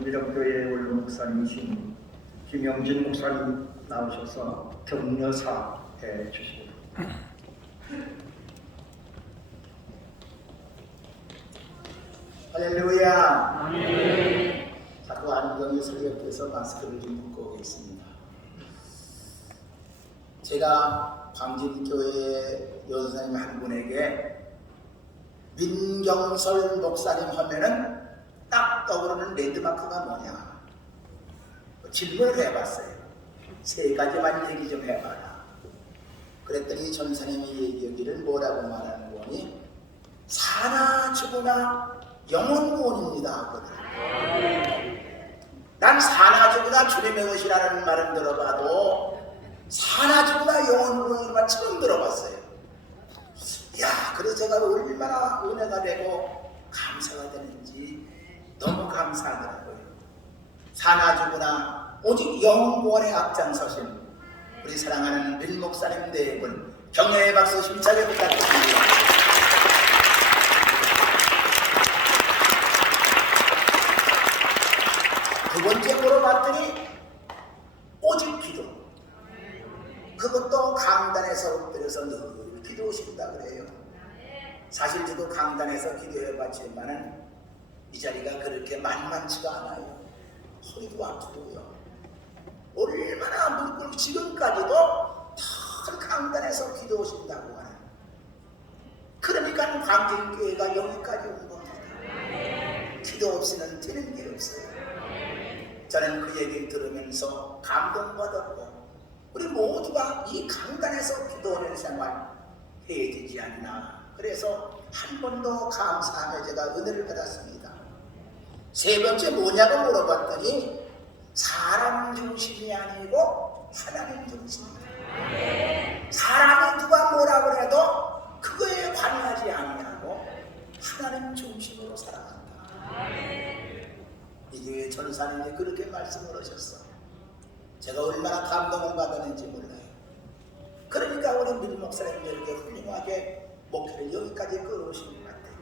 성미령교회 원로 목사님이신 김영진 목사님 나오셔서 격려사 해 주시고 할렐루야. 자꾸 안경이 설교해서 마스크를 좀 묶고 오겠습니다. 제가 광진교회 여사님 한 분에게 민경설 목사님 하면은 딱 떠오르는 랜드마크가 뭐냐? 질문을 해봤어요. 세 가지만 얘기 좀 해봐라. 그랬더니 전사님이 얘기하기를 뭐라고 말하는 거니? 사나 죽으나 영원구원입니다. 하거든. 난 사나 죽으나 주님의 것이라는 말은 들어봐도 사나 죽으나 영원구원이만 처음 들어봤어요. 야, 그래서 제가 얼마나 은혜가 되고 감사가 되는지 너무 감사하더라고요. 사나 죽으나 오직 영원구원의 앞장서신 우리 사랑하는 민 목사님 네분 경례의 박수 힘차게 부탁드립니다. 두 번째 물어봤더니 오직 기도. 그것도 강단에서 엎드려서 늘 기도하신다 그래요. 사실 저도 강단에서 기도해봤지만은 이 자리가 그렇게 만만치가 않아요. 허리도 아프고요. 얼마나 물고 지금까지도 늘 강단에서 기도하신다고 하는. 그러니까 광진교회가 여기까지 온 겁니다. 기도 없이는 되는 게 없어요. 저는 그 얘기를 들으면서 감동받았고 우리 모두가 이 강단에서 기도하는 생활 해야 되지 않나 그래서 한 번 더 감사하며 제가 은혜를 받았습니다 세 번째 뭐냐고 물어봤더니 사람 중심이 아니고 하나님 중심이다 사람이 누가 뭐라 그래도 그거에 관여하지 않냐고 하나님 중심으로 살아간다 이 교회 전사님이 그렇게 말씀을 하셨어. 제가 얼마나 감동을 받았는지 몰라요. 그러니까 우리 민 목사님들 이렇게 훌륭하게 목회를 여기까지 끌어오신 것 같아요.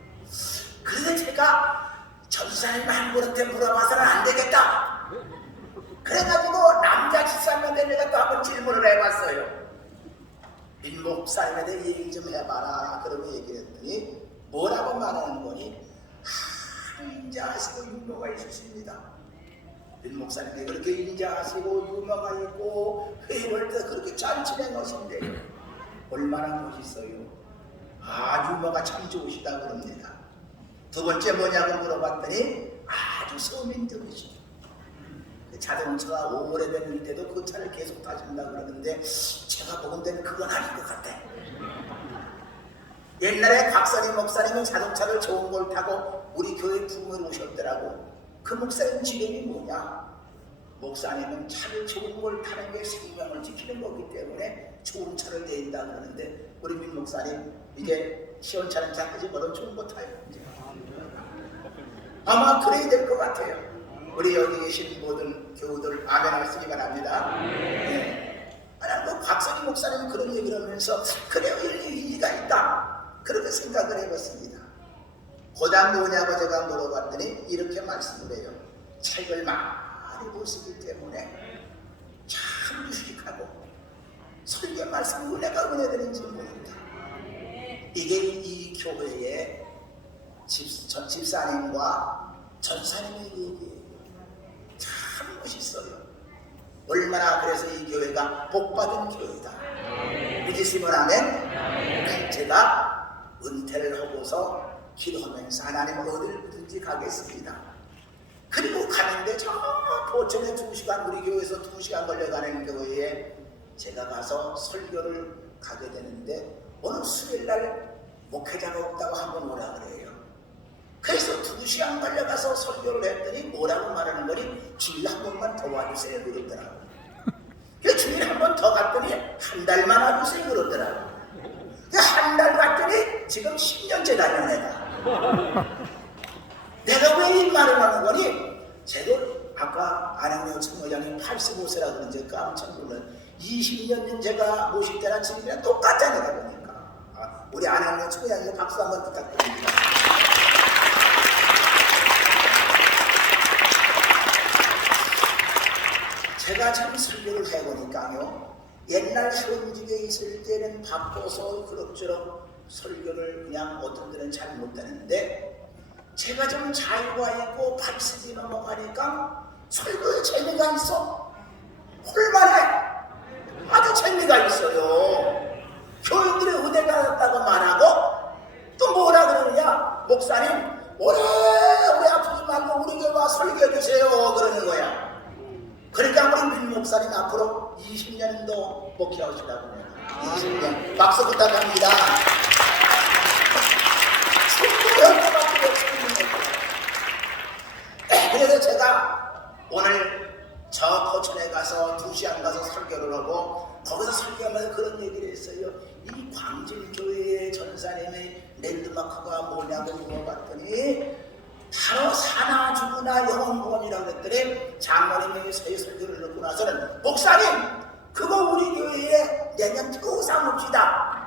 그래서 제가 전사님 한 분한테 물어봐서는 안 되겠다. 그래가지고 남자 집사님한테 내가 또 한번 질문을 해봤어요. 민 목사님에 대해 얘기 좀 해봐라. 그러고 얘기를 했더니 뭐라고 말하는 거니? 인자하시고 유머가 있으십니다. 민 목사님이 그렇게 인자하시고 유머가 있고 회의할 때 그렇게 잘 진행하신데 얼마나 멋있어요. 아 유머가 참 좋으시다 그럽니다. 두 번째 뭐냐고 물어봤더니 아주 서민적이시죠. 자동차가 오래됐는데도 그 차를 계속 타신다 그러는데 제가 보는 데는 그건 아닌 것 같아. 옛날에 박선희 목사님은 자동차를 좋은 걸 타고 우리 교회 부흥을 오셨더라고. 그 목사님 지름이 뭐냐? 목사님은 차를 좋은 걸 타는 게 생명을 지키는 거기 때문에 좋은 차를 내린다 그러는데 우리 민 목사님 이제 시원찮은 차 가지고는 좋은 거 타요. 이제. 아마 그래야 될 것 같아요. 우리 여기 계신 모든 교우들 아멘 하시기 바랍니다. 네. 아니, 뭐 박선희 목사님은 그런 얘기를 하면서 그래요 일리가 있다. 그렇게 생각을 해봤습니다. 고장 뭐냐고 제가 물어봤더니 이렇게 말씀을 해요. 책을 많이 보시기 때문에 참 유식하고 설교 말씀 은혜가 은혜되는지 모릅니다. 이게 이 교회의 집, 전 집사님과 전사님의 얘기예요. 참 멋있어요. 얼마나 그래서 이 교회가 복받은 교회다. 믿으시면 하면 제가 은퇴를 하고서 기도하면서 하나님 어디든지 가겠습니다. 그리고 가는데 저 포천에 두 시간 우리 교회에서 두 시간 걸려가는 교회에 제가 가서 설교를 가게 되는데 어느 수요일 날 목회자가 없다고 한 번 오라 그래요. 그래서 두 시간 걸려가서 설교를 했더니 뭐라고 말하는 거니 주일 한 번만 더 와주세요 그러더라고. 그 주일 한 번 더 갔더니 한 달만 와주세요 그러더라고. 한달 갔더니 지금 10년째 다녀 내가. 내가 왜 이 말을 하는 거니? 제도 아까 안양여 청회장이 85세라 그런지 깜짝 놀라요. 20년 전 제가 모실 때랑 지금이랑 내가 보니까. 아, 우리 안양여 청회장님 박수 한번 부탁드립니다. 제가 참 설교를 해보니까요. 옛날 현직에 있을 때는 바빠서 그럭저럭 설교를 그냥 어떤 때는 잘 못하는데 제가 좀 자유가 있고 발쓰기 넘어가니까 설교에 재미가 있어. 홀만해. 아주 재미가 있어요. 교인들의 은혜가 있다고 말하고 또 뭐라 그러느냐 목사님 오래오래 아프지 말고 우리 교회 와 설교해 주세요 그러는 거야 그러니까 우리 민 목사님 앞으로 20년도 목회하시라고 해요 20년. 박수 부탁합니다. 그래서 제가 오늘 저 포천에 가서 두 시간 가서 설교를 하고 거기서 설교하면서 그런 얘기를 했어요. 이 광진교회의 전사님의 랜드마크가 뭐냐고 물어봤더니 바로 사나주구나 영원원이라고 그랬더니 장로님이 새 설교를 듣고 나서는 목사님 그거 우리 교회에 내년 표상 옵시다.